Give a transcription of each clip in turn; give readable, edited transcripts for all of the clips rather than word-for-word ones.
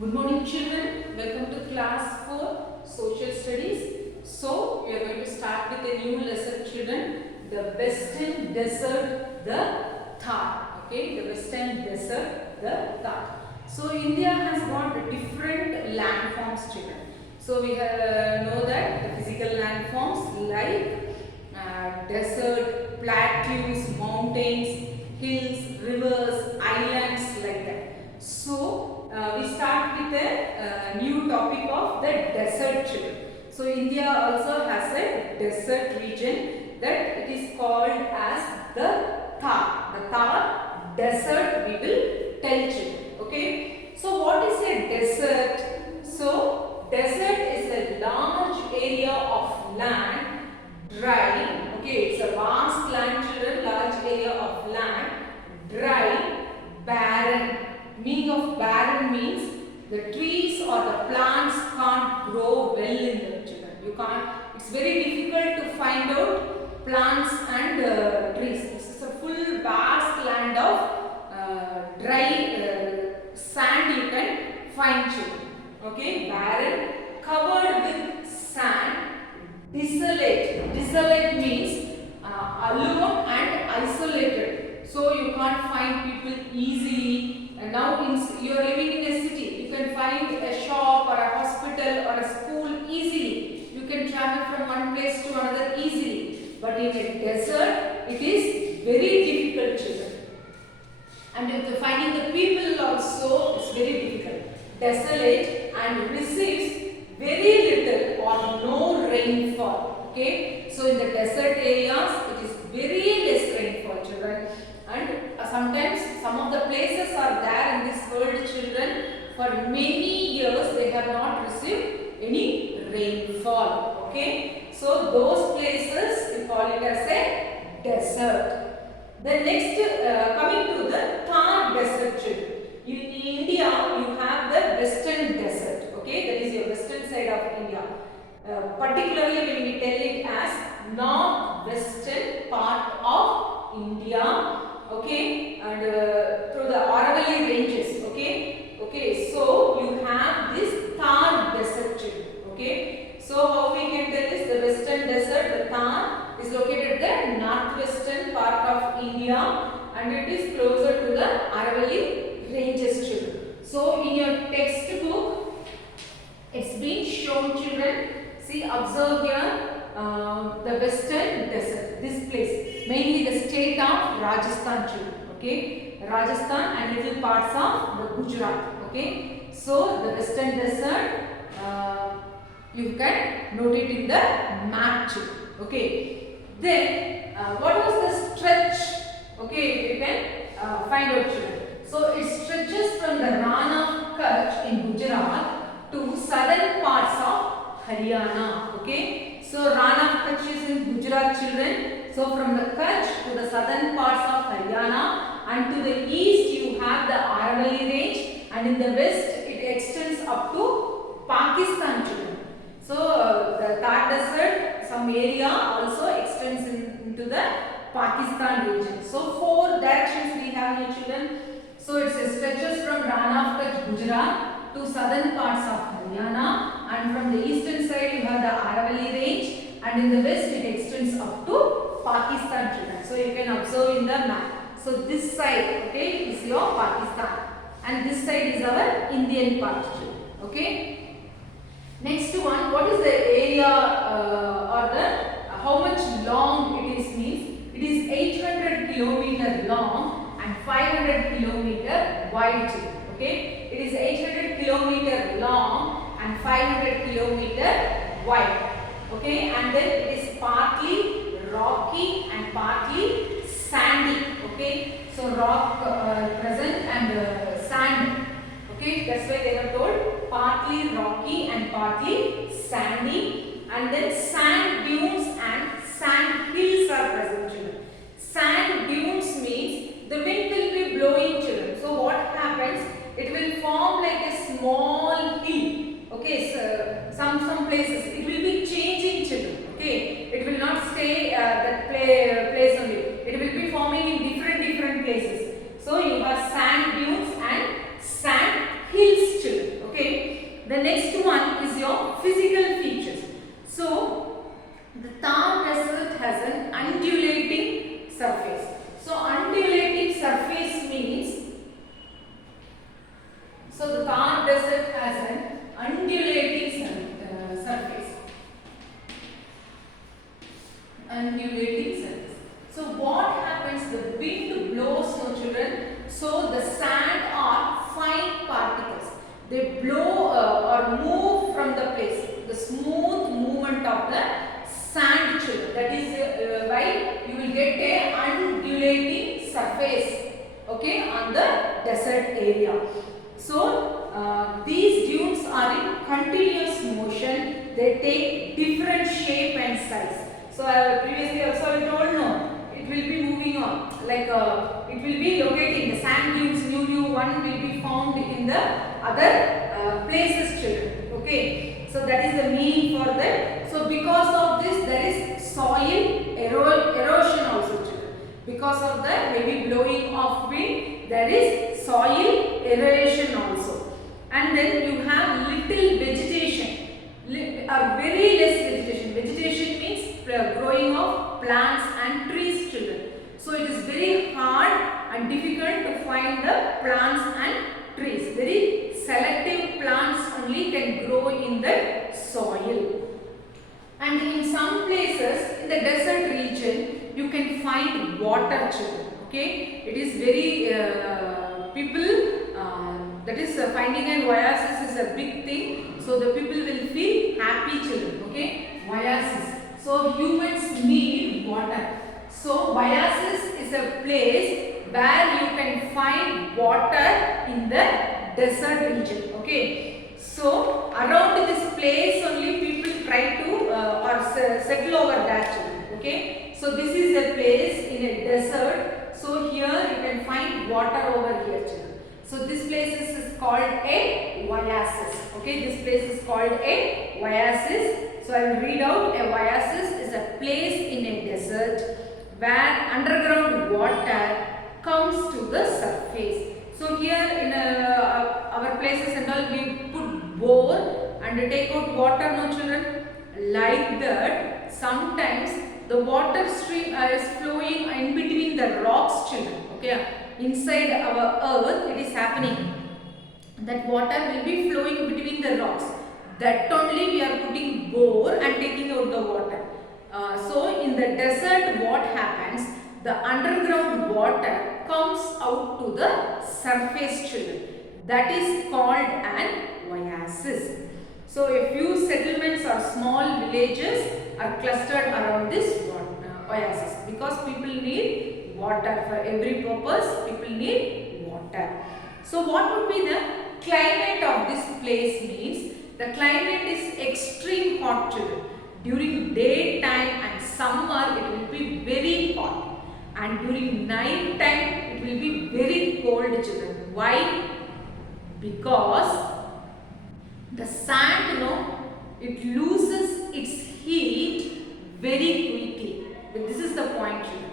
Good morning children, welcome to class 4 social studies. So we are going to start with a new lesson children, the western desert, the Thar. Okay, the western desert, the Thar. So India has got different landforms children. So we know that the physical landforms like desert, plateaus, mountains, hills, rivers, islands like that. So we start with a new topic of the desert children. So India also has a desert region that it is called as the Thar. The Thar desert we will tell children. Okay. So what is a desert? So desert is a large area of land, dry. Okay, it's a vast land children, large area of land, dry, barren. Meaning of barren means the trees or the plants can't grow well in the children. You can't. It's very difficult to find out plants and trees. This is a full vast land of dry sand you can find children. Okay, barren, covered with sand, desolate. Desolate means alone and isolated. So you can't find people easily. And now you are living in a city, you can find a shop or a hospital or a school easily. You can travel from one place to another easily. But in a desert, it is very difficult children. And finding the people also is very difficult. Desolate and receives very little or no rainfall. Okay. So in the desert areas, it is very less rainfall children. And sometimes some of the places are there in this world children, for many years they have not received any rainfall. Okay. So those places we call it as a desert. Then next coming to the Thar desert children. In India you have the western desert. Okay. That is your western side of India. Particularly when we tell it as northwestern part of India. Okay, and through the Aravalli ranges. Okay, so you have this Thar desert children. Okay, so how we can tell is the western desert, the Thar is located at the northwestern part of India and it is closer to the Aravalli ranges children. So in your textbook it's been shown children. See, observe here the western desert, this place, mainly the state of Rajasthan children. Okay, Rajasthan and little parts of the Gujarat. Okay, so the western desert you can note it in the map children. Okay, then what was the stretch? Okay, you can find out children. So it stretches from the Rann of Kutch in Gujarat to southern parts of Haryana. Okay, so Rann of Kutch is in Gujarat children. So from the Kutch to the southern parts of Haryana, and to the east you have the Aravalli range, and in the west it extends up to Pakistan children. So the Thar desert, some area also extends into the Pakistan region. So four directions we have here children. So it stretches from Rann of Kutch, Gujarat to southern parts of Haryana, and from the eastern side you have the Aravalli range, and in the west it extends up to Pakistan children. So you can observe in the map. So this side, okay, is your Pakistan and this side is our Indian part children. Okay. Next one, what is the area or the how much long it is means? It is 800 km long and 500 km wide children. Okay, it is 800 km long and 500 km wide. Okay, and then it is partly rocky and partly sandy. Okay, so rock present and sand. Okay, that's why they are told partly rocky and partly sandy, and then sand dunes and sand hills are present children. Sand dunes means the wind will be blowing children. So what happens? It will form like a small hill. Okay, so some places it will be changing children. Okay, it will not stay that place only. It will be forming in different places. So you have sand dunes and sand hills children. The next one is your physical features. So the Thar Desert has an undulating surface. So undulating surface means, so the Thar Desert has an undulating surface. Undulating surface. So what happens? The wind blows, no children. So the sand are fine particles. They blow or move from the place. The smooth movement of the sand, children. That is why you will get a undulating surface, okay, on the desert area. So these dunes are in continuous motion. They take different shape and size. So previously also I told, no, it will be moving on, like it will be locating, the sand dunes, new one will be found in the other places, children. Okay, so that is the meaning for that. So because of this there is soil erosion also, children. Because of the heavy blowing of wind there is soil erosion also. And then you have little vegetation, or very less vegetation. Vegetation means growing of plants and trees, children. So it is very hard and difficult to find the plants and trees. Very selective plants only can grow in the soil. And in some places in the desert region you can find water, children. Okay, it is very people that is finding an oasis is a big thing. So the people will feel happy, children. Okay, oasis. So humans need water. So oasis is a place where you can find water in the desert region. Okay. So around this place only people try to settle over that, children. Okay. So this is a place in a desert. So here you can find water over here, children. So this place is called a oasis. Okay, this place is called a oasis. So I will read out. A oasis is a place in a desert where underground water comes to the surface. So here in our places and all we put bore and take out water, no children. Like that, sometimes the water stream is flowing in between the rocks, children. Okay. Inside our earth it is happening, that water will be flowing between the rocks. That only we are putting bore and taking out the water. So in the desert what happens, the underground water comes out to the surface, children. That is called an oasis. So a few settlements or small villages are clustered around this oasis because people need water. For every purpose people need water. So what would be the climate of this place means? The climate is extreme hot, children. During daytime and summer it will be very hot, and during night time it will be very cold, children. Why? Because the sand, it loses its heat very quickly. But this is the point, children.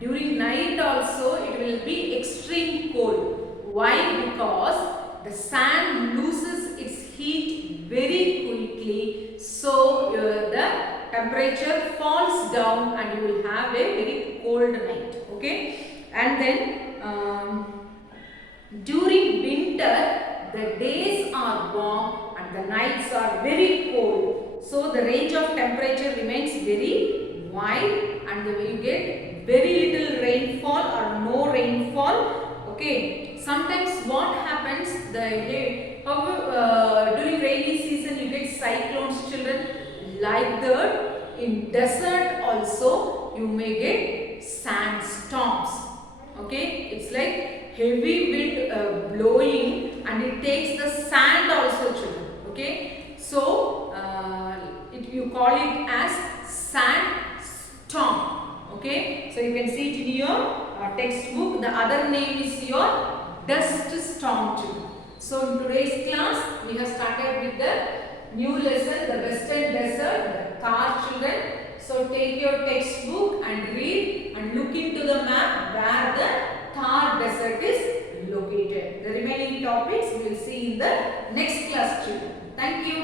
During night also it will be extreme cold. Why? Because the sand loses its heat very quickly. So the temperature falls down and you will have a very cold night. Okay. And then during winter the days are warm and the nights are very cold. So the range of temperature remains very wide and you get very little rainfall or no rainfall. Okay. Sometimes what happens, during rainy season you get cyclones, children. Like that, in desert also you may get sandstorms. Okay. It's like heavy wind blowing and it takes the sand also, children. Okay. So you call it as sandstorm. Okay, so you can see it in your textbook. The other name is your dust storm, children. So in today's class we have started with the new lesson, the Western Desert, the Thar, children. So take your textbook and read and look into the map where the Thar Desert is located. The remaining topics we will see in the next class, children. Thank you.